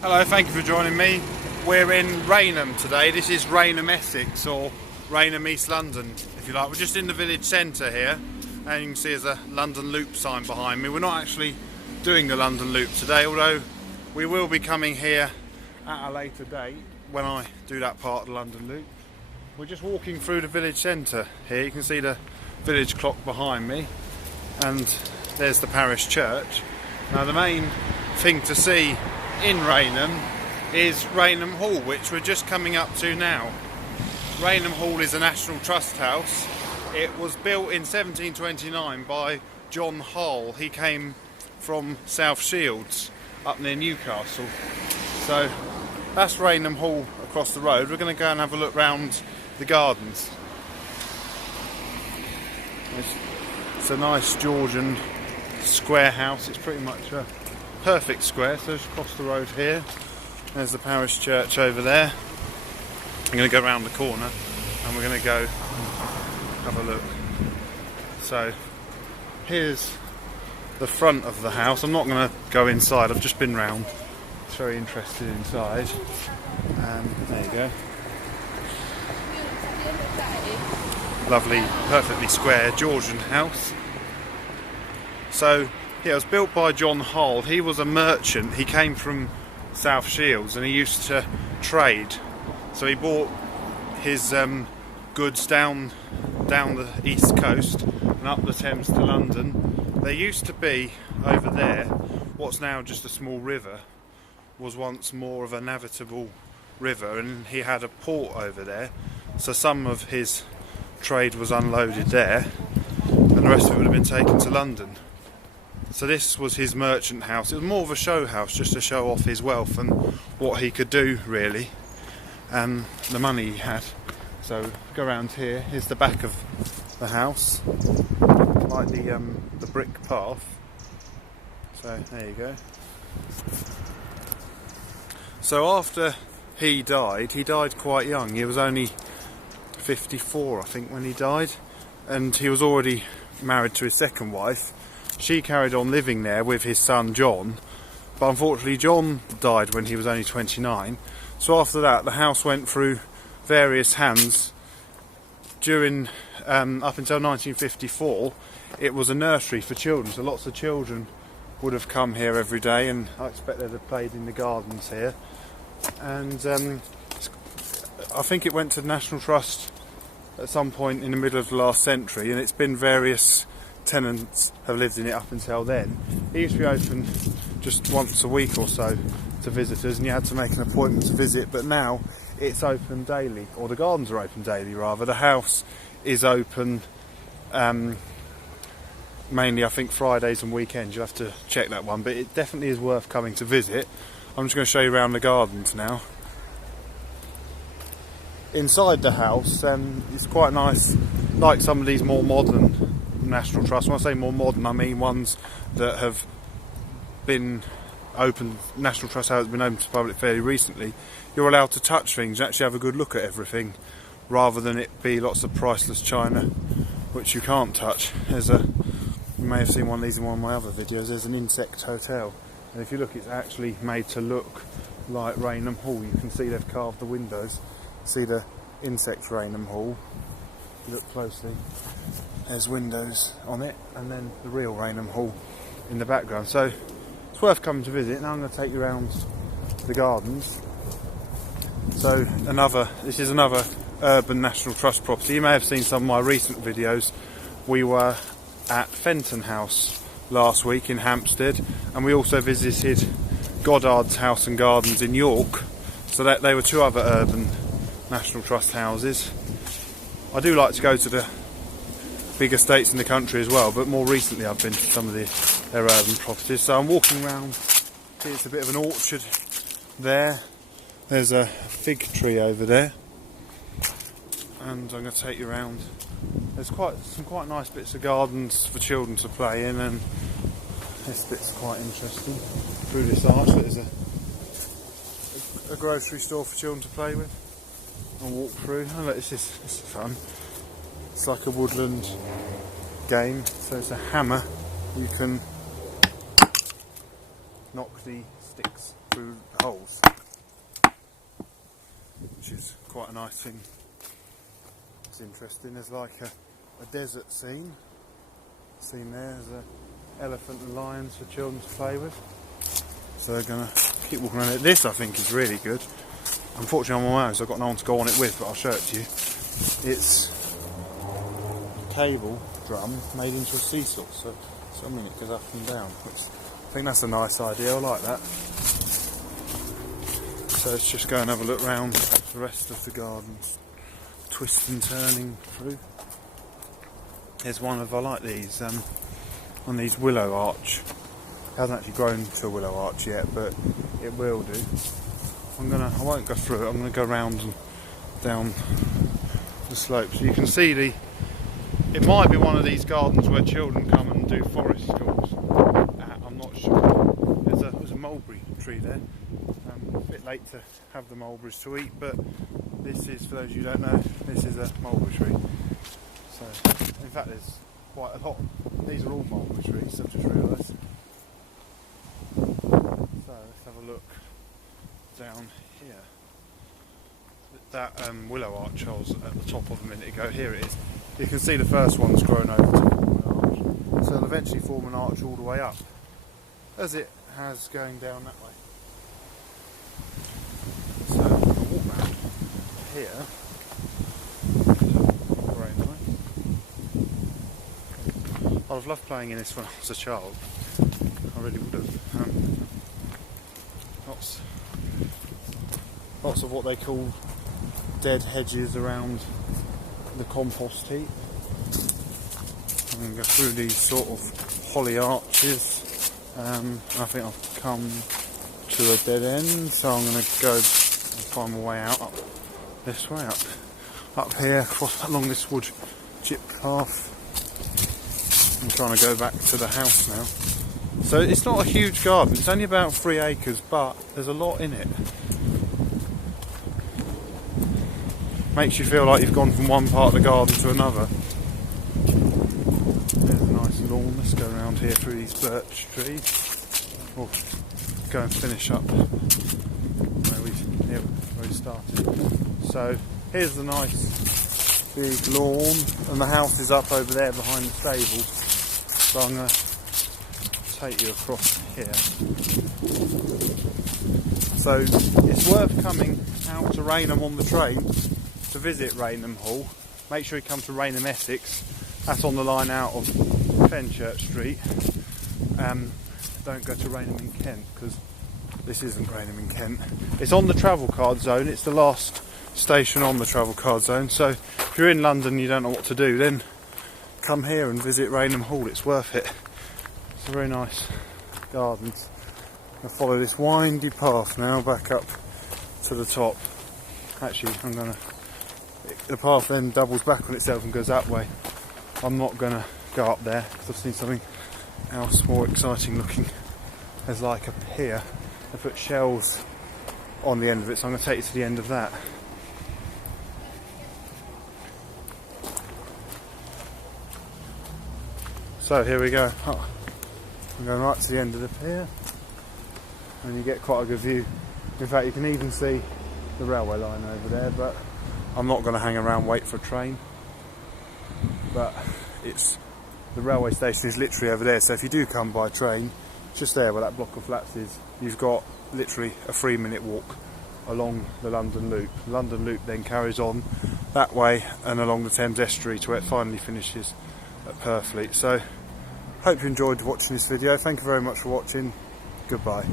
Hello, thank you for joining me. We're in Rainham today. This is Rainham, Essex, or Rainham, East London, if you like. We're just in the village centre here, and you can see there's a London Loop sign behind me. We're not actually doing the London Loop today, although we will be coming here at a later date when I do that part of the London Loop. We're just walking through the village centre here. You can see the village clock behind me, and there's the parish church. Now the main thing to see in Rainham is Rainham Hall, which we're just coming up to now. Rainham Hall is a National Trust house. It was built in 1729 by John Hall. He came from South Shields up near Newcastle. So that's Rainham Hall across the road. We're going to go and have a look round the gardens. It's a nice Georgian square house. It's pretty much a perfect square. So just across the road here, there's the parish church over there. I'm going to go around the corner and we're going to go have a look. So here's the front of the house. I'm not going to go inside, I've just been round. It's very interested inside. There you go. Lovely, perfectly square Georgian house. So yeah, it was built by John Hall. He was a merchant. He came from South Shields and he used to trade. So he bought his goods down the east coast and up the Thames to London. There used to be over there, what's now just a small river, was once more of a navigable river, and he had a port over there. So some of his trade was unloaded there and the rest of it would have been taken to London. So this was his merchant house. It was more of a show house, just to show off his wealth and what he could do, really, and the money he had. So go around here. Here's the back of the house, like the brick path. So there you go. So after he died quite young. He was only 54, I think, when he died, and he was already married to his second wife. She carried on living there with his son John, but unfortunately John died when he was only 29. So after that the house went through various hands. During up until 1954 it was a nursery for children, so lots of children would have come here every day, and I expect they'd have played in the gardens here. And I think it went to the National Trust at some point in the middle of the last century, and it's been various tenants have lived in it up until then. It used to be open just once a week or so to visitors, and you had to make an appointment to visit, but now it's open daily, or the gardens are open daily rather. The house is open mainly, I think, Fridays and weekends. You'll have to check that one, but it definitely is worth coming to visit. I'm just going to show you around the gardens now. Inside the house, it's quite nice, like some of these more modern National Trust. When I say more modern, I mean ones that have been open. National Trust has been open to the public fairly recently. You're allowed to touch things, actually have a good look at everything, rather than it be lots of priceless china which you can't touch. You may have seen one of these in one of my other videos. There's an insect hotel, and if you look, it's actually made to look like Rainham Hall. You can see they've carved the windows. See the insect Rainham Hall. If you look closely, there's windows on it, and then the real Rainham Hall in the background. So it's worth coming to visit. Now I'm going to take you around the gardens. So this is another urban National Trust property. You may have seen some of my recent videos. We were at Fenton House last week in Hampstead, and we also visited Goddard's House and Gardens in York. So that they were two other urban National Trust houses. I do like to go to the big estates in the country as well, but more recently I've been to some of their urban properties. So I'm walking around. See, it's a bit of an orchard there. There's a fig tree over there, and I'm going to take you around. There's some quite nice bits of gardens for children to play in, and this bit's quite interesting. Through this arch there's a grocery store for children to play with. I'll walk through. Oh look, this is fun. It's like a woodland game, so it's a hammer. You can knock the sticks through holes. which is quite a nice thing. It's interesting. There's like a desert scene there. There's an elephant and lions for children to play with. So they're going to keep walking around it. This I think is really good. Unfortunately I'm on my own, so I've got no one to go on it with, but I'll show it to you. It's a cable drum made into a seesaw, so I mean it goes up and down. I think that's a nice idea, I like that. So let's just go and have a look round the rest of the gardens, twist and turning through. Here's one of, I like these, on these willow arch. It hasn't actually grown to a willow arch yet, but it will do. I won't go through it, I'm going to go round and down the slope. So you can see it might be one of these gardens where children come and do forest tours. I'm not sure. There's a mulberry tree there. A bit late to have the mulberries to eat, but this is, for those who don't know, this is a mulberry tree. So, in fact, there's quite a lot. These are all mulberry trees, I've just realised. So let's have a look down here. That willow arch I was at the top of a minute ago, here it is. You can see the first one's grown over to form an arch. So it'll eventually form an arch all the way up, as it has going down that way. So I'll walk round here. Very nice. I'd have loved playing in this when I was a child. I really would have. Lots of what they call dead hedges around the compost heap. I'm going to go through these sort of holly arches. I think I've come to a dead end, so I'm going to go and find my way out up this way, up here, along this wood chip path. I'm trying to go back to the house now. So it's not a huge garden, it's only about 3 acres, but there's a lot in it. Makes you feel like you've gone from one part of the garden to another. There's a nice lawn. Let's go around here through these birch trees. We'll go and finish up where we started. So here's the nice big lawn, and the house is up over there behind the stable. So I'm going to take you across here. So it's worth coming out to Rainham on the train to visit Rainham Hall. Make sure you come to Rainham, Essex. That's on the line out of Fenchurch Street. Don't go to Rainham in Kent, because this isn't Rainham in Kent. It's on the travel card zone. It's the last station on the travel card zone. So if you're in London and you don't know what to do, then come here and visit Rainham Hall. It's worth it. It's a very nice gardens. I'll follow this windy path now back up to the top. Actually, the path then doubles back on itself and goes that way. I'm not going to go up there because I've seen something else more exciting looking. There's like a pier. They put shells on the end of it, so I'm going to take you to the end of that. So here we go. I'm going right to the end of the pier, and you get quite a good view. In fact, you can even see the railway line over there, but I'm not going to hang around wait for a train. But the railway station is literally over there, so if you do come by train, just there where that block of flats is, you've got literally a 3-minute walk along the London Loop. The London Loop then carries on that way and along the Thames estuary to where it finally finishes at Purfleet. So hope you enjoyed watching this video. Thank you very much for watching. Goodbye.